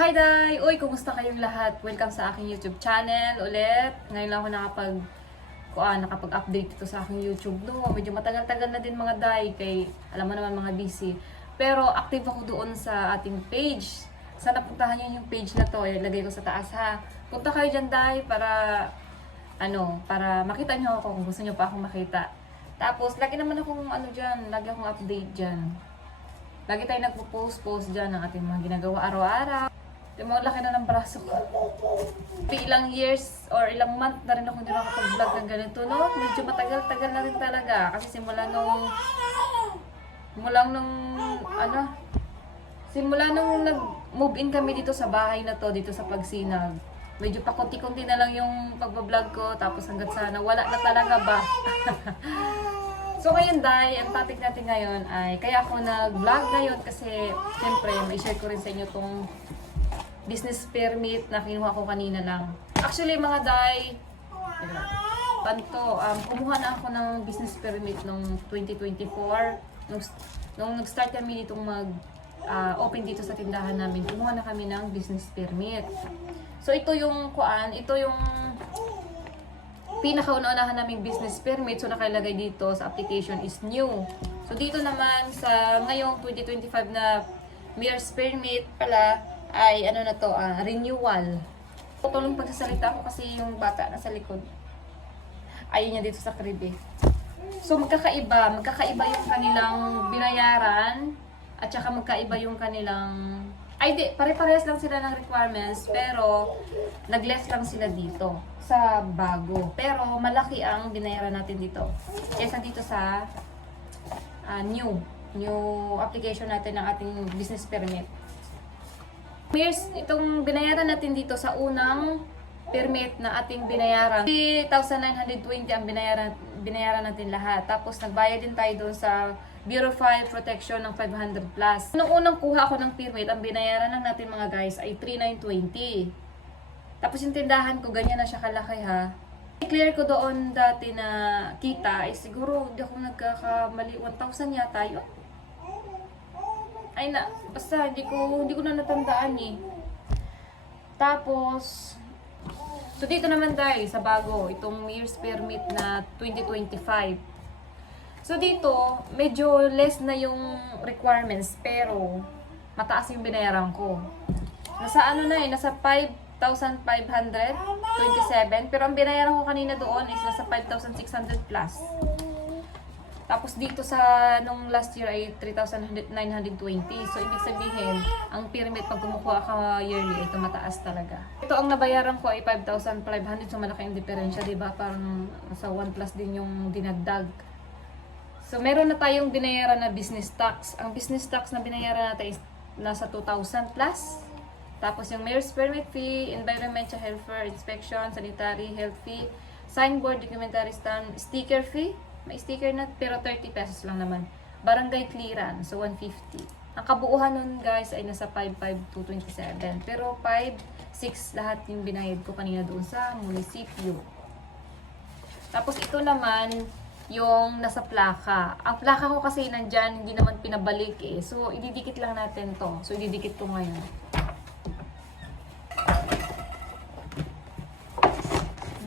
Hi Day! Uy, kumusta kayong lahat? Welcome sa aking YouTube channel ulit. Ngayon lang ako nakapag kuan, nakapag-update dito sa aking YouTube. No, medyo matagal-tagal na din mga Day kay alam mo naman mga busy. Pero active ako doon sa ating page. Sana puntahan niyo yung page na to. Ilagay ko sa taas ha. Punta kayo dyan Day para ano, para makita niyo ako kung gusto niyo pa akong makita. Tapos, lagi naman akong ano dyan, lagi akong update dyan. Lagi tayo nagpo-post-post dyan ng ating mga ginagawa araw-araw. Yung mga laki na ng braso ko. Ilang years or ilang month na rin ako hindi nakapag-vlog ng ganito, no? Medyo matagal-tagal na rin talaga. Kasi simula nung... Simula nung... Ano? Simula nung nag-move in kami dito sa bahay na to, dito sa Pagsinag. Medyo pa konti-konti na lang yung pagbablog ko. Tapos hanggat sa nawala na talaga ba? So ngayon Day, ang topic natin ngayon ay kaya ako nag-vlog ngayon kasi siyempre may share ko rin sa inyo tong business permit na kinuha ko kanina lang. Actually mga Day, panto, um, kumuha na ako ng business permit noong 2024. Nung, nung nag-start kami ditong mag ah, open dito sa tindahan namin, kumuha na kami ng business permit. So ito yung kuan, ito yung pinakauna-unahan naming business permit so nakalagay dito sa application is new. So dito naman sa ngayong 2025 na MERS permit pala ay ano na to, ah, renewal. Putulong pagsasalita ko kasi yung bata na sa likod. Ayun niya dito sa crib. So magkakaiba, magkakaiba yung kanilang binayaran at saka magkaiba yung kanilang ay di, pare-parehas lang sila ng requirements pero nag-less lang sila dito sa bago. Pero malaki ang binayaran natin dito kaysa dito sa ah, new new application natin ng ating business permit. Here's itong binayaran natin dito sa unang permit na ating binayaran. 3,920 ang binayaran binayaran natin lahat. Tapos nagbayad din tayo doon sa Bureau File Protection ng 500 plus. Nung unang kuha ko ng permit, ang binayaran lang natin mga guys ay 3,920. Tapos yung tindahan ko, ganyan na siya kalaki ha. I-clear ko doon dati na kita, eh siguro hindi ako nagkakamali, 1,000 yata yun. Ay na, basta hindi ko, hindi ko na natandaan eh. Tapos, so dito naman tayo sa bago, itong year's permit na 2025. So dito, medyo less na yung requirements, pero mataas yung binayaran ko. Nasa ano na eh, nasa 5,527, pero ang binayaran ko kanina doon is nasa 5,600 plus. Tapos dito sa nung last year ay 3,920. So ibig sabihin, ang pyramid pag kumukuha ka yearly ito mataas talaga. Ito ang nabayaran ko ay 5,500 so malaki ang diferensya, 'di ba? Parang sa 1 plus din yung dinagdag. So meron na tayong binayaran na business tax. Ang business tax na binayaran natin is nasa 2,000 plus. Tapos yung mayor's permit fee, environmental health fare, inspection, sanitary health fee, signboard, documentary stand, sticker fee, may sticker na pero 30 pesos lang naman. Barangay clearance, so 150. Ang kabuuhan nun guys ay nasa 5,527. Pero 5, 6 lahat yung binayad ko kanina doon sa munisipyo. Tapos ito naman, yung nasa plaka. Ang plaka ko kasi nandyan, hindi naman pinabalik eh. So, ididikit lang natin to. So, ididikit ko ngayon.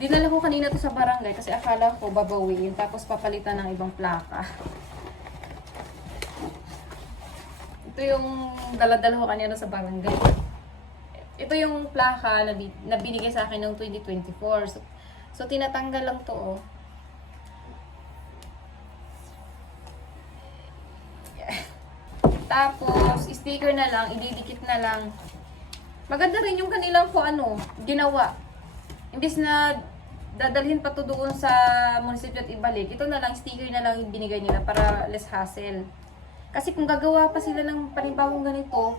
Dinala ko kanina to sa barangay kasi akala ko babawiin tapos papalitan ng ibang plaka. Ito yung daladala ko kanina sa barangay. Ito yung plaka na binigay sa akin noong 2024. So, so tinatanggal lang to oh. Tapos, sticker na lang, ididikit na lang. Maganda rin yung kanilang po ano, ginawa. Imbis na dadalhin pa to doon sa munisipyo at ibalik, ito na lang, sticker na lang binigay nila para less hassle. Kasi kung gagawa pa sila ng panibagong ganito,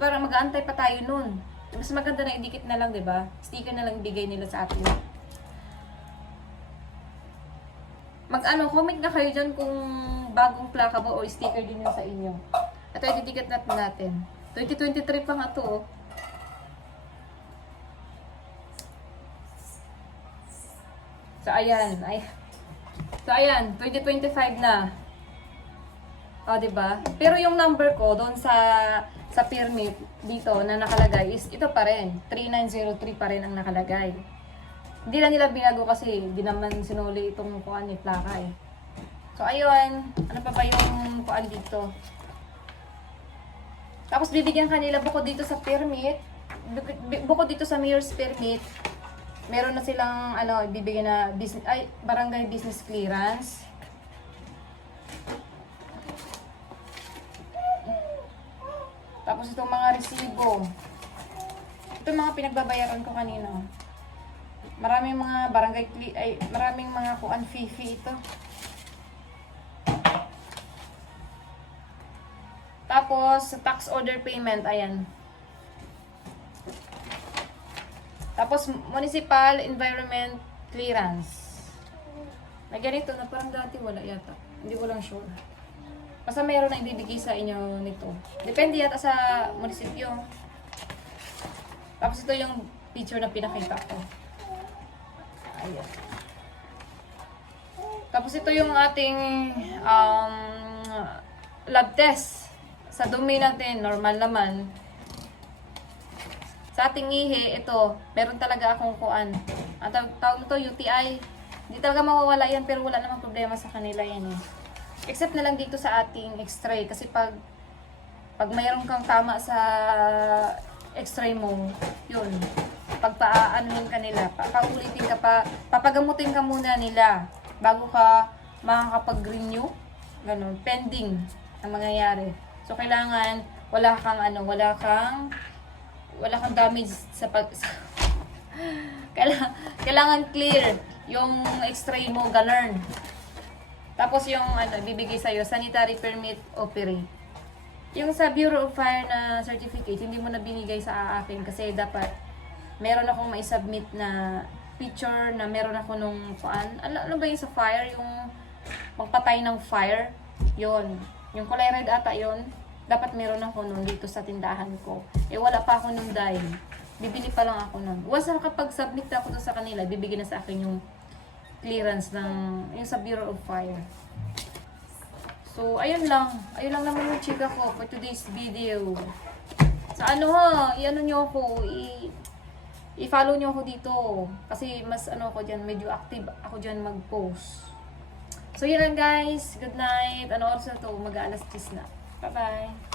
parang mag-aantay pa tayo nun. Mas maganda na idikit na lang, di ba? Sticker na lang ibigay nila sa atin. Mag-ano, comment na kayo dyan kung bagong plaka ba o sticker din yun sa inyo. Ito, ididikit natin natin. 2023 pa nga to, oh. So, ayan. Ay. So, ayan. 2025 na. O, di ba? Pero yung number ko doon sa sa permit dito na nakalagay is ito pa rin. 3903 pa rin ang nakalagay. Hindi na nila binago kasi di naman sinuli itong kuan ni plaka eh. So ayun, ano pa ba yung kuan dito? Tapos bibigyan kanila bukod dito sa permit, bu- bu- bukod dito sa mayor's permit, meron na silang ano, bibigyan na business ay barangay business clearance. Tapos itong mga resibo. Ito mga pinagbabayaran ko kanina. Maraming mga barangay ay maraming mga kuan fee ito. Tapos tax order payment ayan. Tapos municipal environment clearance. Na ganito na parang dati wala yata. Hindi ko lang sure. Basta mayroon na ibibigay sa inyo nito. Depende yata sa munisipyo. Tapos ito yung picture na pinakita ko. Ayan. Tapos ito yung ating um, lab test. Sa dumi natin, normal naman. Sa ating ihi, ito, meron talaga akong kuan. Ang tawag, tawag nito, UTI. Hindi talaga mawawala yan, pero wala namang problema sa kanila yan eh. Except na lang dito sa ating x-ray. Kasi pag, pag mayroon kang tama sa x-ray mo, yun. Pagpaanuhin ka nila, pa- paulitin ka pa, papagamutin ka muna nila bago ka makakapag-renew. Ganun, pending ang mangyayari. So, kailangan wala kang ano, wala kang wala kang damage sa pag kailangan, clear yung x-ray mo, ganun. Tapos yung ano, bibigay sa'yo, sanitary permit operate. Yung sa Bureau of Fire na certificate, hindi mo na binigay sa akin kasi dapat meron akong mai-submit na picture na meron ako nung kuan. Ano, ano ba yung sa fire? Yung magpatay ng fire? Yon. Yung kulay red ata yon. Dapat meron ako nun dito sa tindahan ko. Eh wala pa ako nung dahil. Bibili pa lang ako nun. Once na kapag-submit na ako dun sa kanila, bibigyan na sa akin yung clearance ng yung sa Bureau of Fire. So, ayun lang. Ayun lang naman yung chika ko for today's video. Sa ano ha, i-ano nyo ako, i- i-follow nyo ako dito. Kasi mas ano ako dyan, medyo active ako dyan mag-post. So, yun lang guys. Good night. Ano oras na to? Mag-aalas 10 na. 拜拜。